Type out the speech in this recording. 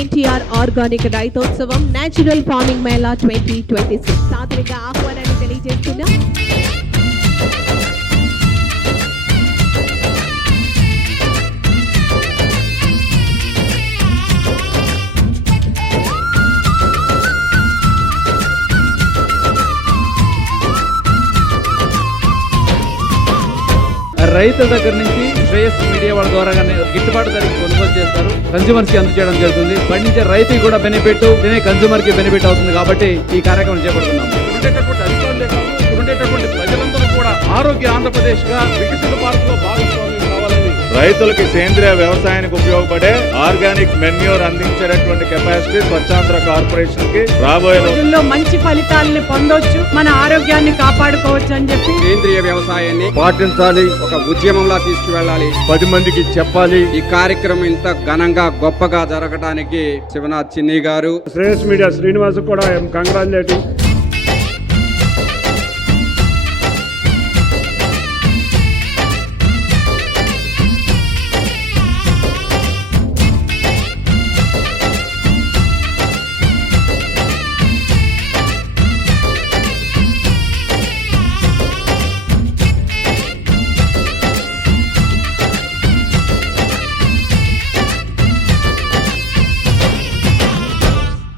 NTR organic రైతోత్సవం natural farming mela 2026 సాదరంగా ఆహ్వానాన్ని తెలియజేస్తున్నా. రైతుల దగ్గర నుంచి శ్రేయస్ మీడియా వాళ్ళ ద్వారా గిట్టుబాటు ధరకి కొనుగోలు చేస్తారు, కన్స్యూమర్స్ కి అందజేయడం జరుగుతుంది. పండించే రైతుకి కూడా బెనిఫిట్, కన్స్యూమర్ కి బెనిఫిట్ అవుతుంది. కాబట్టి ఈ కార్యక్రమం చేపడుతున్నాము. ఉండేటటువంటి అధికారులే కాదు, ఉండేటటువంటి ప్రజలందరూ కూడా ఆరోగ్య ఆంధ్రప్రదేశ్ గా వికసిత భారత్లో భాగస్వామ్యం కావాలని, రైతులకి సేంద్రియ వ్యవసాయానికి ఉపయోగపడే ఆర్గానిక్ మెన్యూర్ అందించేటటువంటి కెపాసిటీ స్వచ్ఛాంధ్ర కార్పొరేషన్ కి రాబోయే రోజుల్లో మంచి ఫలితాలను పొందొచ్చు, మన ఆరోగ్యాన్ని కాపాడుకోవచ్చు అని చెప్పి సేంద్రియ వ్యవసాయాన్ని పాటించాలి, ఒక ఉద్యమంలా తీసుకువెళ్ళాలి, 10 మందికి చెప్పాలి. ఈ కార్యక్రమం ఇంత ఘనంగా గొప్పగా జరగడానికి శివనాథ్ చిన్ని గారు, శ్రేయస్ మీడియా శ్రీనివాస్ కూడా కంగ్రాచులేటింగ్.